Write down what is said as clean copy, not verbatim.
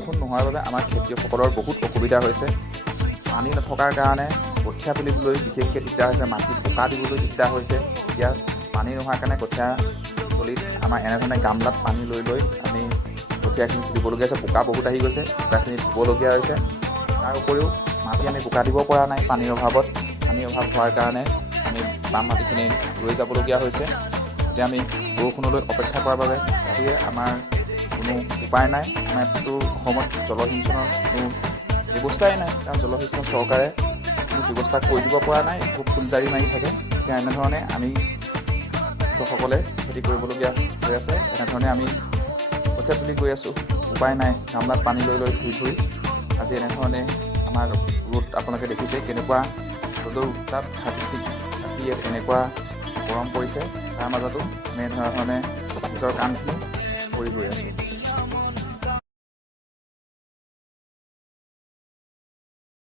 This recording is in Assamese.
বৰষুণ নোহোৱাৰ বাবে আমাৰ খেতিয়কসকলৰ বহুত অসুবিধা হৈছে। পানী নথকাৰ কাৰণে কঠীয়া তুলিবলৈ বিশেষকৈ দিগদাৰ হৈছে, মাটি বোকা দিবলৈ দিগদাৰ হৈছে। এতিয়া পানী নোহোৱাৰ কাৰণে কঠীয়া তলিত আমাৰ এনেধৰণে গামলাত পানী লৈ আমি কঠীয়াখিনি তুলিবলগীয়া হৈছে। বোকা বহুত আহি গৈছে, বোকাখিনি ধুবলগীয়া হৈছে। তাৰ উপৰিও মাটি আমি বোকা দিব পৰা নাই পানীৰ অভাৱত। পানীৰ অভাৱ হোৱাৰ কাৰণে আমি বাম মাটিখিনি ৰৈ যাবলগীয়া হৈছে। এতিয়া আমি বৰষুণলৈ অপেক্ষা কৰাৰ বাবে বাহিৰে আমাৰ কোনো উপায় নাই। আমাৰতো অসমত জলসিঞ্চনৰ কোনো ব্যৱস্থাই নাই, কাৰণ জলসিঞ্চন চৰকাৰে কোনো ব্যৱস্থা কৰি দিব পৰা নাই, খুব ফুলজাৰি মাৰি থাকে। এতিয়া এনেধৰণে আমি কৃষকসকলে খেতি কৰিবলগীয়া হৈ আছে। এনেধৰণে আমি কঠীয়া তুলি গৈ আছোঁ, উপায় নাই। গামলাত পানী লৈ ধুই আজি এনেধৰণে আমাৰ ৰ'দ আপোনালোকে দেখিছে কেনেকুৱা ৰ'দৰ উত্তাপ 36, 38 এনেকুৱা গৰম পৰিছে। তাৰ মাজতো আমি এনেধৰণে নিজৰ কামখিনি কৰি গৈ আছোঁ।